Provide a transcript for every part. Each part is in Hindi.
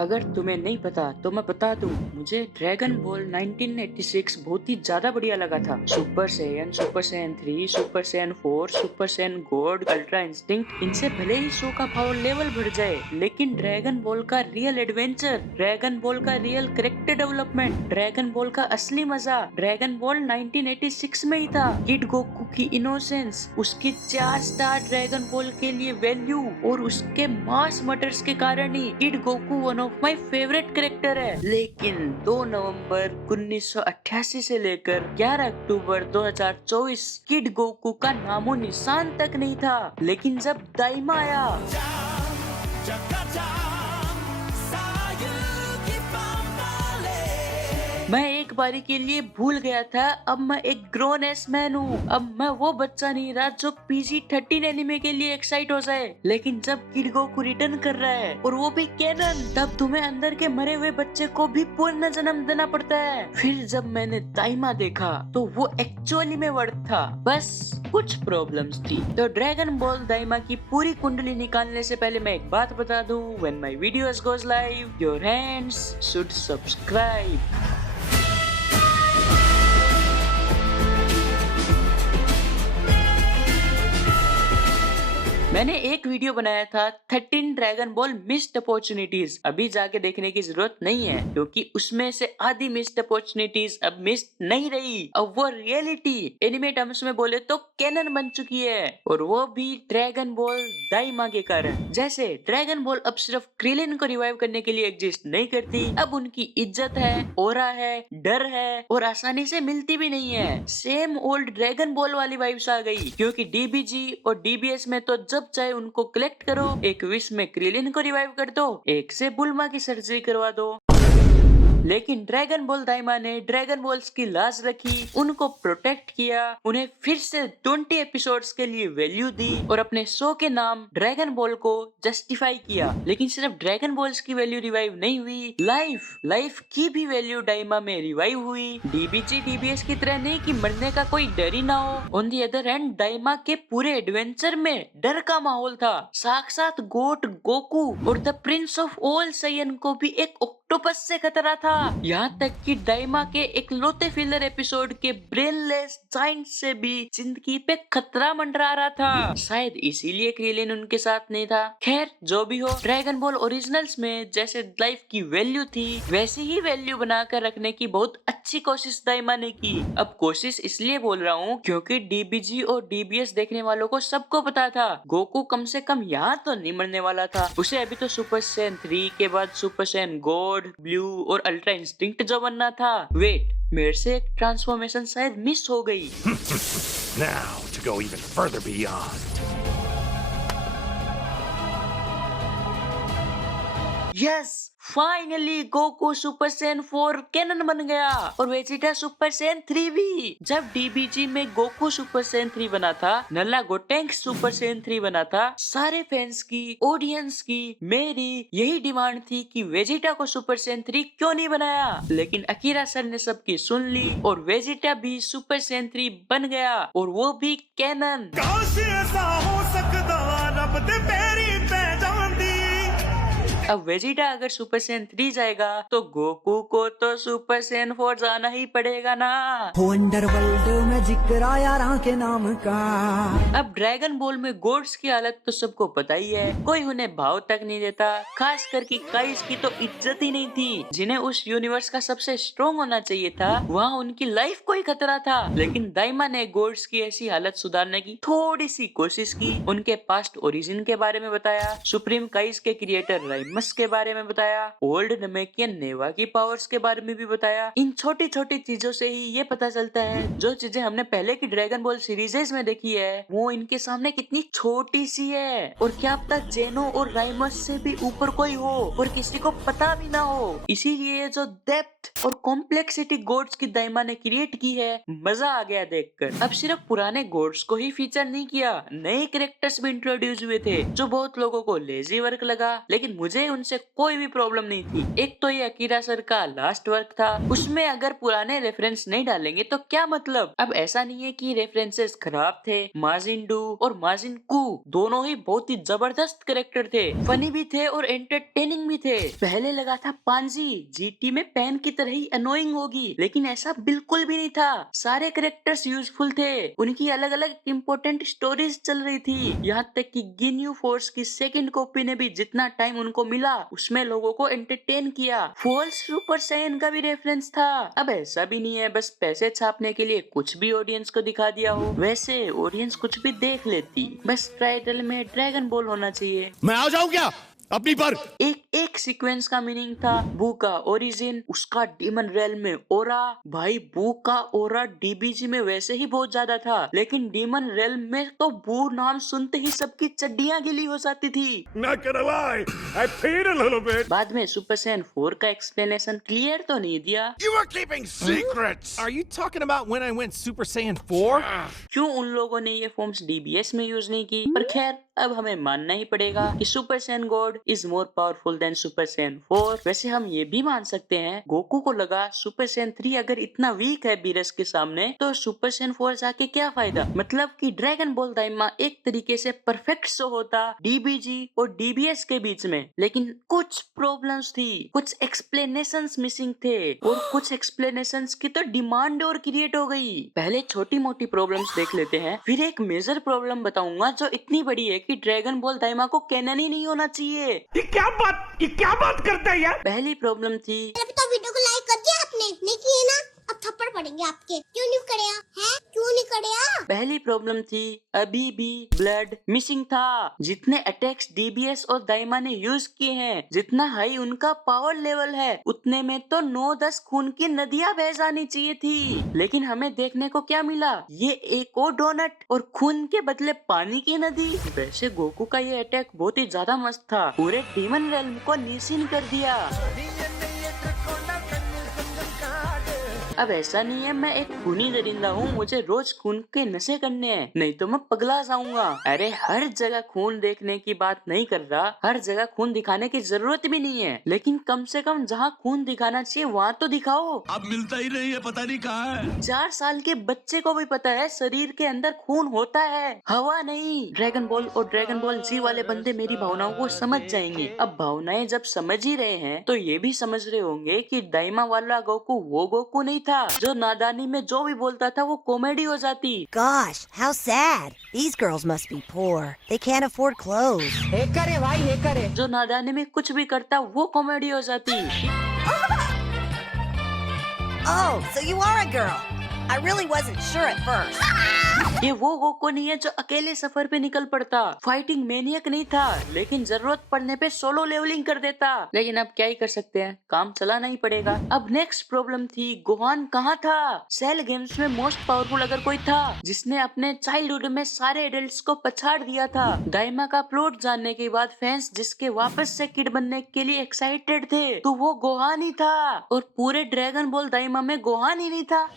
अगर तुम्हें नहीं पता तो मैं बता दूं, मुझे ड्रैगन बॉल 1986 बहुत ही ज्यादा बढ़िया लगा था। Super Saiyan, super Saiyan 3, super Saiyan 4, super Saiyan God, ultra instinct, इनसे भले ही शो का पावर लेवल बढ़ जाए, लेकिन ड्रैगन बॉल का रियल एडवेंचर, ड्रैगन बॉल का real character development, dragon ball का असली मजा ड्रैगन बॉल 1986 में ही था। किड गोकू की इनोसेंस, उसकी 4 स्टार ड्रैगन बॉल के लिए वैल्यू और उसके मास मटर्स के कारण ही kid Goku one of my favourite character है। लेकिन 2 नवंबर 1988 से लेकर 11 अक्टूबर 2024 किड गोकू का नामो निशान तक नहीं था। लेकिन जब दाइमा आया, मैं एक बारी के लिए भूल गया था अब मैं एक ग्रोन एस मैन हूँ। अब मैं वो बच्चा नहीं रहा जो PG-13 एनिमे के लिए एक्साइट हो जाए। लेकिन जब किड गोकू रिटर्न कर रहा है और वो भी कैनन, तब तुम्हें अंदर के मरे हुए बच्चे को भी पुनः जन्म देना पड़ता है। फिर जब मैंने दाइमा देखा तो वो एक्चुअली में वर्थ था, बस कुछ प्रॉब्लम्स थी। तो ड्रैगन बॉल दाइमा की पूरी कुंडली निकालने से पहले मैं एक बात बता दूं, when my videos goes live your hands should subscribe. मैंने एक वीडियो बनाया था 13 ड्रैगन बॉल मिस्ड अपॉर्चुनिटीज, अभी जाके देखने की जरूरत नहीं है क्योंकि उसमें से आधी मिस्ड अपॉर्चुनिटीज अब मिस्ड नहीं रही। अब वो रियलिटी एनिमे टर्म्स में बोले तो कैनन बन चुकी है, और वो भी ड्रैगन बॉल दाइमा के कारण। जैसे ड्रैगन बॉल अब सिर्फ क्रिलिन को रिवाइव करने के लिए एग्जिस्ट नहीं करती, अब उनकी इज्जत है, ओरा है, डर है और आसानी से मिलती भी नहीं है। सेम ओल्ड ड्रैगन बॉल वाली वाइब्स आ गई, क्योंकि DBG और DBS में तो जब चाहे उनको कलेक्ट करो, एक विश में क्रिलिन को रिवाइव कर दो, एक से बुल्मा की सर्जरी करवा दो। लेकिन ड्रैगन बॉल दाइमा ने ड्रैगन बॉल्स की लाज रखी, उनको प्रोटेक्ट किया, उन्हें फिर से 20 एपिसोड्स के लिए वैल्यू दी और अपने शो के नाम ड्रैगन बॉल को जस्टिफाई किया। लेकिन सिर्फ ड्रैगन बॉल्स की वैल्यू रिवाइव नहीं हुई, लाइफ की भी वैल्यू दाइमा में रिवाइव हुई। DBG DBS की तरह नहीं कि मरने का कोई डर ही ना हो। ऑन दी अदर हैंड दाइमा के पूरे एडवेंचर में डर का माहौल था। साक्षात गोट गोकू और the Prince of all Saiyan को भी एक ऑक्टोपस से खतरा था। यहाँ तक कि दाइमा के इकलौते फिलर एपिसोड के ब्रेनलेस जायंट से भी जिंदगी पे खतरा मंडरा रहा था। शायद इसीलिए क्रिलिन उनके साथ नहीं था। खैर जो भी हो, ड्रैगन बॉल ओरिजिनल्स में जैसे लाइफ की वैल्यू थी वैसी ही वैल्यू बनाकर रखने की बहुत अच्छी कोशिश दाइमा ने की। अब कोशिश इसलिए बोल रहा हूँ क्योंकि DBG और DBS देखने वालों को सबको पता था गोकू कम से कम यहाँ तो नहीं मरने वाला था। उसे अभी तो सुपर सैयन 3 के बाद सुपर सैयन गॉड, ब्लू और अल्ट्रा इंस्टिंक्ट जो बनना था। वेट, मेरे से एक ट्रांसफॉर्मेशन शायद मिस हो गई। Now to go even further beyond. Yes, finally Goku super Saiyan 4 canon बन गया और वेजिटा सुपर सैयन 3 भी। जब DBG में गोकू सुपर सैयन 3 बना था, नल्ला गोटेंक सुपर सैयन 3 बना था, सारे फैंस की, ऑडियंस की, मेरी यही डिमांड थी कि वेजिटा को सुपर सैयन 3 क्यों नहीं बनाया। लेकिन अकीरा सर ने सबकी सुन ली और वेजिटा भी सुपर सैयन 3 बन गया, और वो भी कैनन। काश ऐसा हो सकदा रब दे पैरी पै जांदी। अब वेजिटा अगर सुपर सैयन 3 जाएगा तो गोकू को तो सुपर सैयन 4 जाना ही पड़ेगा ना। वंडरवर्ल्ड में जिक्र आया राह के नाम का। अब ड्रैगन बॉल में गोड्स की हालत तो सबको पता ही है, कोई उन्हें भाव तक नहीं देता। खास करके काइस की तो इज्जत ही नहीं थी। जिन्हें उस यूनिवर्स का सबसे स्ट्रॉन्ग होना चाहिए था, वहाँ उनकी लाइफ को ही खतरा था। लेकिन दाइमा ने गोड्स की ऐसी हालत सुधारने की थोड़ी सी कोशिश की, उनके पास्ट ओरिजिन के बारे में बताया, सुप्रीम काइस के क्रिएटर राइमस के बारे में बताया, ओल्ड नमेकियन नेवा की पावर्स के बारे में भी बताया। इन छोटी छोटी चीजों से ही ये पता चलता है जो चीजें हमने पहले की ड्रैगन बॉल सीरीजेस में देखी है वो इनके सामने कितनी छोटी सी है। और क्या पता जेनो और राइमस से भी ऊपर कोई हो और किसी को पता भी ना हो। इसीलिए जो डेप्थ और कॉम्प्लेक्सिटी गॉड्स की दाइमा ने क्रिएट की है, मजा आ गया देखकर। अब सिर्फ पुराने गॉड्स को ही फीचर नहीं किया, नए कैरेक्टर्स भी इंट्रोड्यूस हुए थे जो बहुत लोगों को लेजी वर्क लगा, लेकिन मुझे उनसे कोई भी प्रॉब्लम नहीं थी। एक तो ये अकीरा सर का लास्ट वर्क था, उसमें अगर पुराने रेफरेंस नहीं डालेंगे तो क्या मतलब। अब ऐसा नहीं है कि रेफरेंसेस खराब थे, माजिंडू और माजिनकू दोनों ही बहुत ही जबरदस्त कैरेक्टर थे, फनी भी थे और एंटरटेनिंग भी थे। पहले लगा था पांजी जीटी में पैन की तरह ही अनोइंग होगी, लेकिन ऐसा बिल्कुल भी नहीं था। सारे कैरेक्टर्स यूजफुल थे, उनकी अलग अलग इम्पोर्टेंट स्टोरीज चल रही थी। यहाँ तक कि गिन्यू फोर्स की सेकंड कॉपी ने भी जितना टाइम उनको मिला उसमें लोगों को एंटरटेन किया। फॉल्स सुपर सैयन का भी रेफरेंस था। अब ऐसा भी नहीं है बस पैसे छापने के लिए कुछ भी ऑडियंस को दिखा दिया हो। वैसे ऑडियंस कुछ भी देख लेती, बस टाइटल में ड्रैगन बॉल होना चाहिए। मैं आ जाऊं क्या अपनी पर? एक सीक्वेंस का मीनिंग था बू का ओरिजिन, उसका डीमन रेल्म में ओरा। भाई बू का ओरा डीबीजी में वैसे ही बहुत ज्यादा था, लेकिन डीमन रेल्म में तो बू नाम सुनते ही सबकी चड्डियां गीली हो जाती थी। Not gonna lie, I peed a little bit. बाद में सुपर सैयन 4 का एक्सप्लेनेशन क्लियर तो नहीं दिया। You were keeping secrets. Are you talking about when I went Super Saiyan 4? क्यों उन लोगों ने ये फॉर्म्स डीबीएस में यूज नहीं की, पर खैर अब हमें मानना ही पड़ेगा कि super Saiyan God is more powerful than super Saiyan 4। वैसे हम ये भी मान सकते हैं गोकू को लगा सुपर सैयन 3 अगर इतना वीक है बीरस के सामने तो सुपर सैयन 4 जाके क्या फायदा। मतलब कि ड्रैगन बॉल दाइमा एक तरीके से परफेक्ट शो होता डीबीजी और डीबीएस के बीच में, लेकिन कुछ प्रॉब्लम्स थी, कुछ एक्सप्लेनेशंस मिसिंग थे और कुछ एक्सप्लेनेशंस की तो डिमांड और क्रिएट हो गई। पहले छोटी मोटी प्रॉब्लम्स देख लेते हैं, फिर एक मेजर प्रॉब्लम बताऊंगा जो इतनी बड़ी है कि ड्रैगन बॉल दाइमा को कैनन ही नहीं होना चाहिए। ये क्या बात करता है यार? पहली प्रॉब्लम थी अभी तो वीडियो को लाइक कर दिया आपने, नहीं किए ना? अब थप्पड़ पड़ेंगे आपके। क्यों नहीं करे हैं? क्यों नहीं करे? पहली प्रॉब्लम थी अभी भी ब्लड मिसिंग था। जितने अटैक्स डीबीएस और दाइमा ने यूज किए हैं, जितना हाई उनका पावर लेवल है, उतने में तो 9-10 खून की नदियां बह जानी चाहिए थी, लेकिन हमें देखने को क्या मिला, ये एक और डोनट और खून के बदले पानी की नदी। वैसे गोकू का ये अटैक बहुत ही ज्यादा मस्त था, पूरे डीमन रेल्म को निशीन कर दिया। अब ऐसा नहीं है मैं एक खूनी दरिंदा हूँ, मुझे रोज खून के नशे करने हैं, नहीं तो मैं पगला जाऊंगा। अरे हर जगह खून देखने की बात नहीं कर रहा, हर जगह खून दिखाने की जरूरत भी नहीं है, लेकिन कम से कम जहाँ खून दिखाना चाहिए वहाँ तो दिखाओ। अब मिलता ही नहीं है, पता नहीं कहाँ है। 4 साल के बच्चे को भी पता है शरीर के अंदर खून होता है, हवा नहीं। ड्रैगन बॉल और ड्रैगन बॉल जी वाले बंदे मेरी भावनाओं को समझ जाएंगे। अब भावनाएं जब समझ ही रहे हैं तो ये भी समझ रहे होंगे कि दाइमा वाला गोकू वो गोकू नहीं था जो नादानी में जो भी बोलता था वो कॉमेडी हो जाती। Gosh, how sad. These girls must be poor. They can't afford clothes. एक करे भाई एक करे। जो नादानी में कुछ भी करता वो कॉमेडी हो जाती। Oh, so you are a girl. I really wasn't sure at first. ये वो गोकू नहीं है जो अकेले सफर पे निकल पड़ता, फाइटिंग मैनियक नहीं था, लेकिन जरूरत पड़ने पे सोलो लेवलिंग कर देता। लेकिन अब क्या ही कर सकते हैं, काम चलाना ही पड़ेगा। अब नेक्स्ट प्रॉब्लम थी गोहान कहाँ था। सेल गेम्स में मोस्ट पावरफुल अगर कोई था जिसने अपने चाइल्डहुड में सारे एडल्ट्स को पछाड़ दिया था। दाइमा का प्लॉट जानने के बाद फैंस जिसके वापस से किड बनने के लिए एक्साइटेड थे तो वो गोहान ही था, और पूरे ड्रैगन बॉल दाइमा में गोहान ही नहीं था।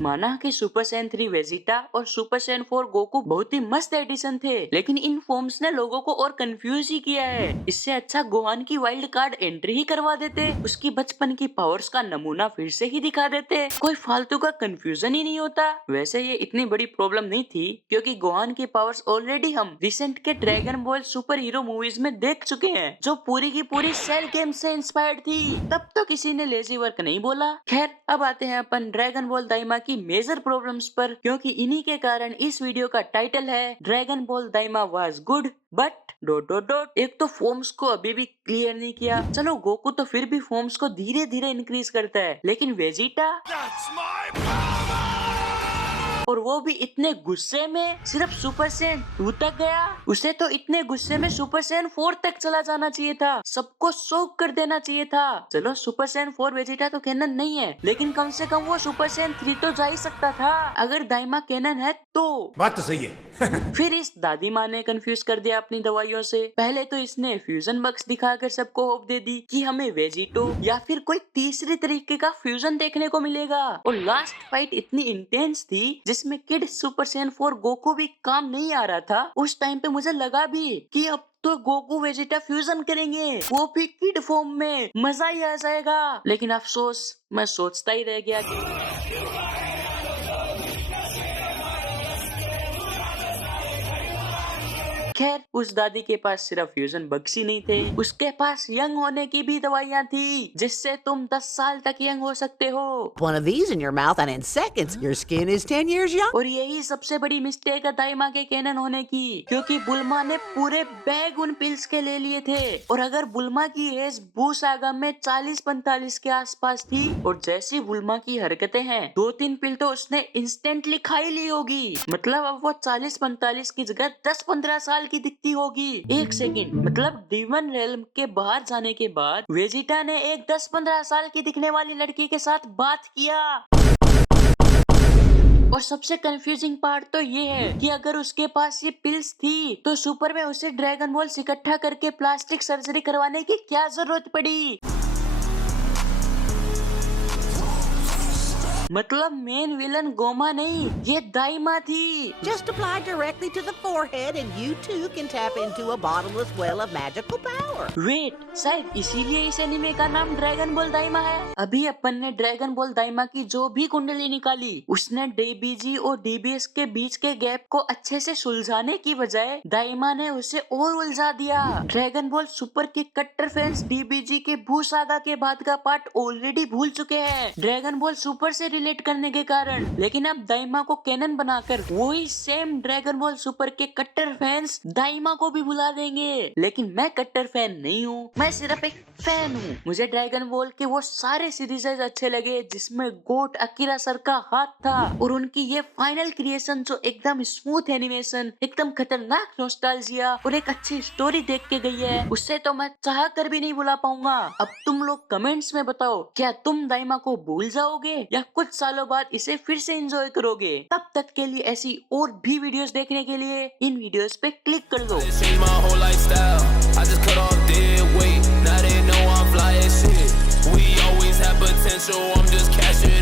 माना कि सुपर सैयन 3 वेजिटा और सुपर सैयन 4 गोकू बहुत ही मस्त एडिशन थे, लेकिन इन फॉर्म्स ने लोगों को और कंफ्यूज ही किया है। इससे अच्छा गोहान की वाइल्ड कार्ड एंट्री ही करवा देते, उसकी बचपन की पावर्स का नमूना फिर से ही दिखा देते, कोई फालतू का कंफ्यूजन ही नहीं होता। वैसे ये इतनी बड़ी प्रॉब्लम नहीं थी क्योंकि गोहान की पावर्स ऑलरेडी हम रिसेंट के dragon ball super hero movies में देख चुके हैं, जो पूरी की पूरी सेल गेम से इंस्पायर्ड थी। तब तो किसी ने लेजी वर्क नहीं बोला। खैर अब आते हैं अपन ड्रैगन बॉल दाइमा की मेजर प्रॉब्लम्स पर, क्योंकि इन्हीं के कारण इस वीडियो का टाइटल है dragon ball daima was good but ... एक तो फॉर्म्स को अभी भी क्लियर नहीं किया। चलो गोकू तो फिर भी फॉर्म्स को धीरे धीरे इंक्रीज करता है, लेकिन वेजिटा और वो भी इतने गुस्से में सिर्फ सुपर सैयन 2 तक गया। उसे तो इतने गुस्से में सुपर सैयन 4 तक चला जाना चाहिए था, सबको शॉक कर देना चाहिए था। चलो सुपर सैयन 4 वेजिटा तो कैनन नहीं है, लेकिन कम से कम वो सुपर सैयन 3 तो जा ही सकता था अगर दाइमा कैनन है तो। बात तो सही है। फिर इस दादी माँ ने कंफ्यूज कर दिया अपनी दवाइयों से। पहले तो इसने फ्यूजन बक्स दिखाकर सबको होप दे दी कि हमें वेजिटो या फिर कोई तीसरे तरीके का फ्यूजन देखने को मिलेगा, और लास्ट फाइट इतनी इंटेंस थी जिसमें किड सुपर सैयन 4 गोकू भी काम नहीं आ रहा था। उस टाइम पे मुझे लगा भी कि अब तो गोकू वेजिटा फ्यूजन करेंगे, वो भी किड फॉर्म में, मजा ही आ जाएगा। लेकिन अफसोस मैं सोचता ही रह गया कि खैर उस दादी के पास सिर्फ फ्यूजन बग्स ही नहीं थे, उसके पास यंग होने की भी दवाइयाँ थी जिससे तुम 10 साल तक यंग हो सकते हो। One of these in your mouth and in seconds your skin is 10 years young. और यही सबसे बड़ी मिस्टेक है दाइमा के कैनन होने की, क्योंकि बुल्मा ने पूरे बैग उन पिल्स के ले लिए थे। और अगर बुल्मा की एज बू सागा में 40-45 के आसपास थी और जैसी बुल्मा की हरकतें हैं, 2-3 पिल तो उसने इंस्टेंटली खा ही ली होगी। मतलब अब वो 40-45 की जगह 10-15 साल की दिखती होगी। एक सेकंड, मतलब डीमन रेल्म के बाहर जाने के बाद वेजिटा ने एक 10-15 साल की दिखने वाली लड़की के साथ बात किया। और सबसे कंफ्यूजिंग पार्ट तो ये है कि अगर उसके पास ये पिल्स थी तो सुपर में उसे ड्रैगन बॉल्स इकट्ठा करके प्लास्टिक सर्जरी करवाने की क्या जरूरत पड़ी। मतलब मेन विलन गोमा नहीं, ये दाइमा थी। Just apply directly to the forehead and you too can tap into a bottomless well of magical power. Wait, शायद इसीलिए इस एनिमे का नाम ड्रैगन बॉल दाइमा है। अभी अपन ने ड्रैगन बॉल दाइमा की जो भी कुंडली निकाली, उसने डीबीजी और डीबीएस के बीच के गैप को अच्छे से सुलझाने की बजाय दाइमा ने उसे और उलझा दिया। ड्रैगन बॉल सुपर के कट्टर फैंस डीबीजी के भू सागा के बाद का पार्ट ऑलरेडी भूल चुके हैं ड्रैगन बॉल सुपर से रिलेट करने के कारण। लेकिन अब दाइमा को कैनन बनाकर वही सेम ड्रैगन बॉल सुपर के कट्टर फैंस दाइमा को भी भुला देंगे। लेकिन मैं कट्टर फैन नहीं हूँ, मैं सिर्फ एक फैन हूँ। मुझे ड्रैगन बॉल के वो सारे सीरीजेस अच्छे लगे जिसमें गोट अकीरा सर का हाथ था, और उनकी ये फाइनल क्रिएशन जो एकदम स्मूथ एनिमेशन, एकदम खतरनाक नॉस्टैल्जिया और एक अच्छी स्टोरी देख के गई है, उससे तो मैं चाह कर भी नहीं भुला पाऊंगा। अब तुम लोग कमेंट्स में बताओ, क्या तुम दाइमा को भूल जाओगे या कुछ सालों बाद इसे फिर से एंजॉय करोगे? तब तक के लिए ऐसी और भी वीडियोस देखने के लिए इन वीडियोस पे क्लिक कर दो। Changed my whole lifestyle. I just cut off dead weight. Now they know I'm fly as shit. We always have potential. I'm just cashing